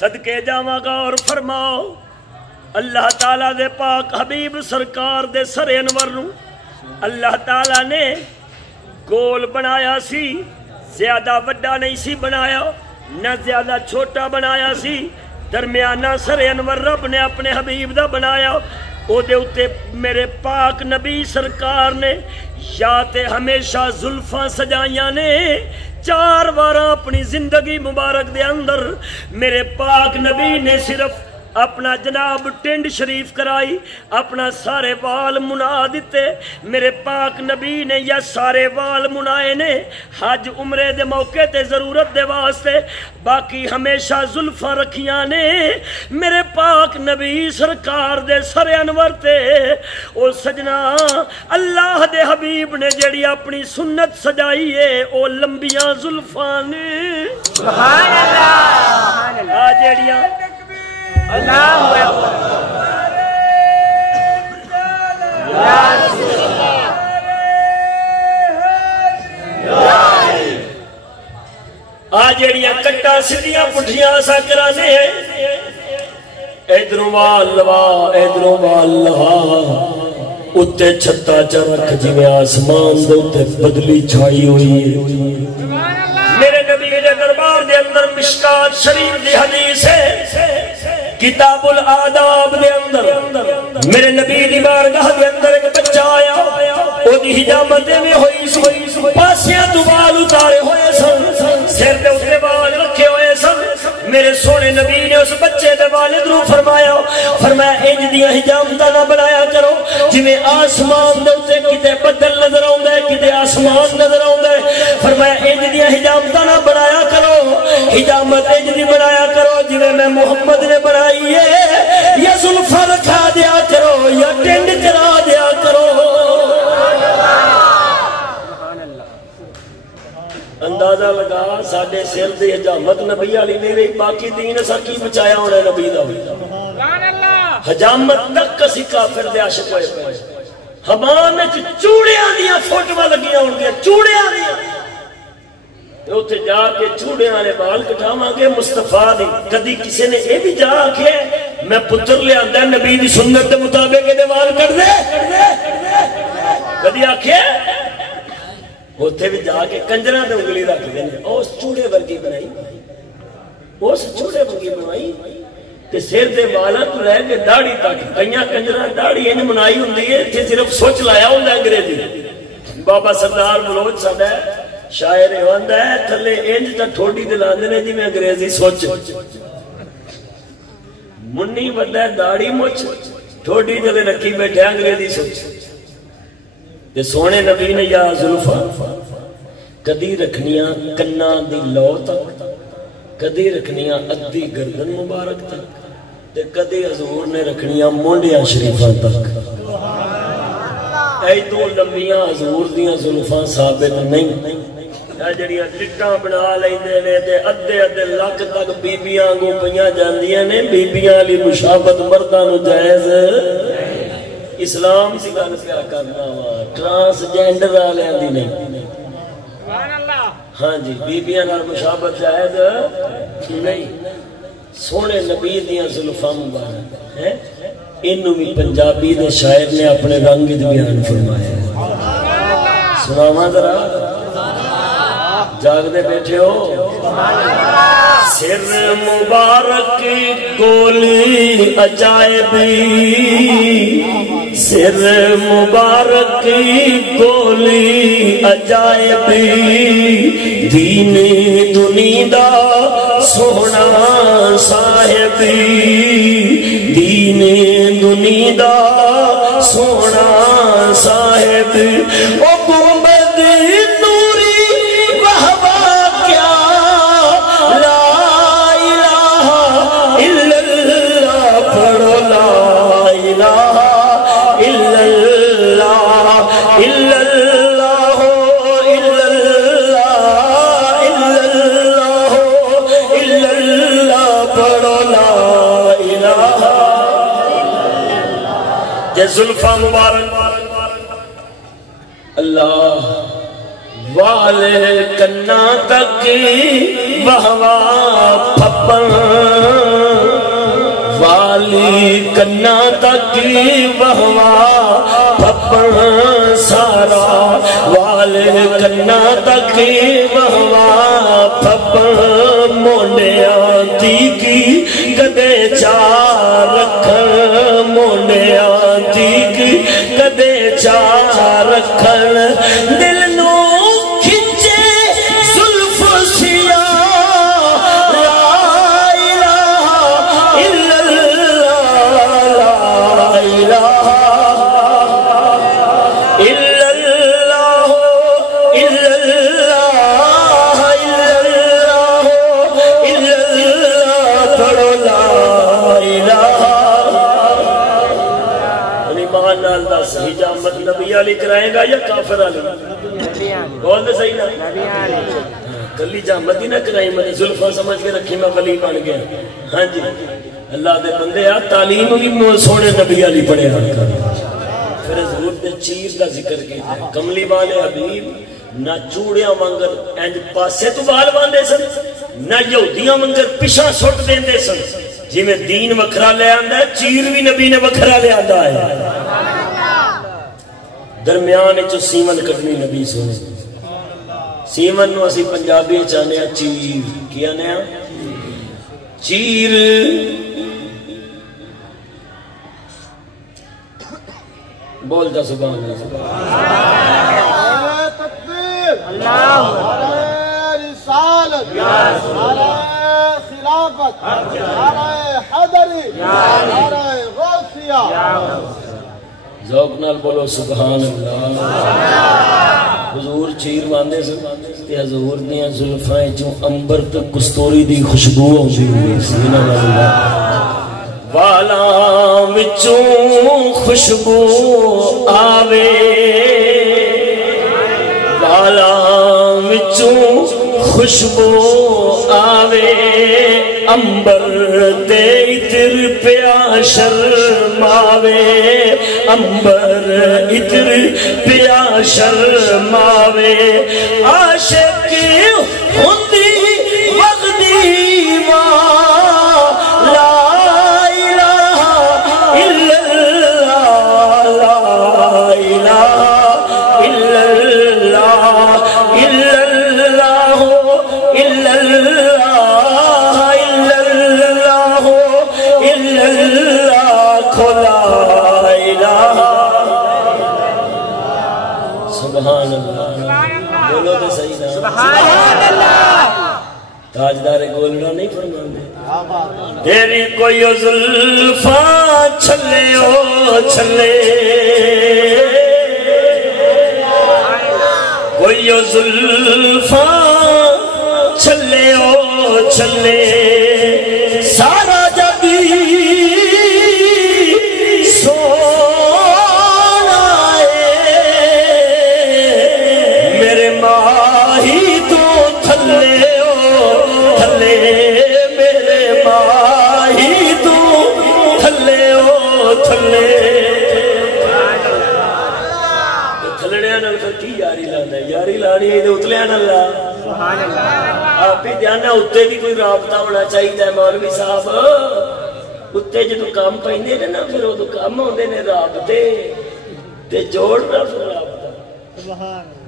صدقے جاواں غور فرماؤ اللہ تعالیٰ دے پاک حبیب سرکار دے سر انور نو اللہ تعالیٰ نے گول بنایا سی، زیادہ وڈا نہیں سی بنایا نہ زیادہ چھوٹا بنایا سی، درمیانہ سر انور رب نے اپنے حبیب دا بنایا۔ او دے اتے میرے پاک نبی سرکار نے یا تے ہمیشہ زلفاں سجائیاں نے، 4 واراں اپنی زندگی مبارک دے اندر میرے پاک نبی نے صرف اپنا جناب ٹنڈ شریف کرائی، اپنا سارے وال منا دیتے میرے پاک نبی نے، یا سارے وال منائے نے حج عمرے دے موقع تے ضرورت دے واسطے، باقی ہمیشہ زلفاں رکھیاں نے میرے پاک نبی سرکار دے سر انور تے۔ او سجنا اللہ دے حبیب نے جڑی اپنی سنت سجائی ہے او لمبیاں زلفاں نے، سبحان اللہ، آ جڑیاں اللہ اکبر، آ جڑیاں کٹا سیدھیاں پٹھیاں سا کرانے ہیں، ادھروں وال لوا ادھروں وال لوا، اتے چھتا چرکھ جویں آسمان دے اتے بدلی چھائی ہوئی ہے۔ میرے نبی دے دربار دے اندر مشکات شریف دی حدیث ہے، کتاب الآداب دے اندر میرے نبی دی بارگاہ دے اندر ایک بچہ آیا، او دی حجامت میں ہوئی سی، پاسیاں تو بال اتارے ہوئے سن، سر دے اتے بال رکھے ہوئے سن۔ میرے سونے نبی نے اس بچے دے والد رو فرمایا انج دیاں حجامتاں نہ بنایا کرو جویں آسمان دے اتے کتے بدل نظر آوندا ہے کتے آسمان نظر آوندا ہے، فرمایا انج دیاں حجامتاں نہ بنایا کرو، حجامت انج دی بنایا کرو جویں میں محمد نے بنائی ہے، یا زلفاں رکھا دیا کرو یا ٹنڈ کرا دیا کرو۔ اندازہ لگا ساڈے سر دی حجامت نبی علی نہیں رہی، باقی دین اسا کی بچایا ہونا نبی دا حجامت تک کسی کافر دے عاشق ہوئے پے، حمام وچ چوڑیاں دیاں فوٹواں لگیاں ہون گیاں، چوڑیاں دیاں اوتھے جا کے چوڑیاں والے بال کٹاواں گے مصطفیٰ دی۔ کدی کسی نے اے بھی جا آکھے میں پتر لے آندا نبی دی سنت دے مطابق دے وال کٹ دے، کدی آکھے اوتھے بھی جا کے کنجراں تے انگلی رکھ دے اس چوڑے ورگی بنائی، اس چوڑے ورگی بنائی تے سر دے والاں تو لے کے داڑھی تک، کئیاں کنجراں داڑھی انج بنائی ہوندی ہے تے صرف سوچ لایا ہوندا انگریزی۔ بابا سردار بلوچ ساڈا شاعر ہوندا ہے تھلے انج تے ٹھوڈی تے لاندے نے جویں انگریزی سوچ، منی وڈا داڑھی مچ ٹھوڈی تے رکھی بیٹھے انگریزی سوچ۔ تے سونے نبی نے یا زلفاں کدی رکھنیاں کناں دی لو تک، کدی رکھنیاں ادھی گردن مبارک تک، تے کدی حضور نے رکھنیاں مونڈیاں شریفاں تک۔ اے دو لمبیاں حضور دیاں زلفاں ثابت نہیں، جڑیاں ٹکاں بنا لیندے نے تے ادھے ادھے لک تک بیبیاں کو پیاں جاندیاں نے، بیبیاں والی مشابت مرداں نو جائز اسلام سی گل کیا کرنا وا، ٹرانسجینڈر والیاں دی نہیں۔ ہاں جی بیبیاں نال مشابت جائز نہیں۔ سونے نبی دیاں زلفاں مبارک ہیں، اینو بھی پنجابی دے شاعر نے اپنے رنگ وچ بیان فرمایا ہے، سناواں ذرا جاگ دے بیٹھے ہو۔ سر مبارک گولی عجائبی، سر مبارک گولی عجائبی، دین دنیا دا سونا صاحبی، دین دنیا دا سونا صاحب، او گنبد نوری وہوا کیا، لا الہ الا اللہ پڑھو، لا الہ الا اللہ، الا اللہ الا اللہ الا اللہ الا اللہ پڑھو، لا الہ یہ زلفاں مبارک اللہ والے کنا تک وہوا پھپن والی کنا تک وہوا پھپن سارا والے کنا تک وہوا پھپن مونڈیاں تیکی کدے چار رکھن مونڈیاں تیکی کدے چار رکھن دل نو حجامت نبی علی کرائے گا یا کافر علی بول دے صحیح نا کلی جامت ہی نہ کرائی میں نے زلفہ سمجھ کے رکھی میں ولی بن گیا ہاں جی اللہ دے بندے آ تعلیم بھی سونے نبی علی پڑھے پھر حضور نے چیر کا ذکر کیا کملی والے حبیب نہ چوڑیاں منگر انج پاسے تو بال باندھے سن نہ یہودیاں منگر پیچھا سٹ دیندے سن جی میں دین وکھرا لے آندا ہے چیر بھی نبی نے وکھرا لے آندا ہے درمیان چو سیمن کٹنی نبی سونے سیمن نو اسی پنجابی چاہنے ہیں چیر کیا نیا چیر بول جا سبحان اللہ رسالت خلافت حیدری غوثیہ ذوق نال بولو سبحان اللہ حضور چیر باندھے سے تے حضور دیاں زلفائیں جو امبر تے کستوری دی خوشبو ہوندی ہوئی سینہ اللہ والاں وچوں خوشبو آوے والاں وچوں خوشبو آوے امبر تے اتر پیا شرماوے امبر اتر پیا شرماوے عاشق ہوندی وقتی ماں لا الہ الا اللہ لا الہ الا اللہ الا اللہ الا اللہ الا اللہ الا اللہ کھلا سبحان اللہ بولو تو صحیح نا سبحان اللہ تاجدار گولڑا نہیں فرمانے تیری کوئی زلفاں چھلے او چھلے کوئی زلفاں چھلے او چھلے سارا یاری لانی اتلیاں آپ ہی دھیان اتنے بھی کوئی رابطہ ہونا چاہیے مولوی صاحب اتنے جدو کام پہنے نے نا پھر ادو کام ہوتے نے رابطے جوڑنا پھر رابطہ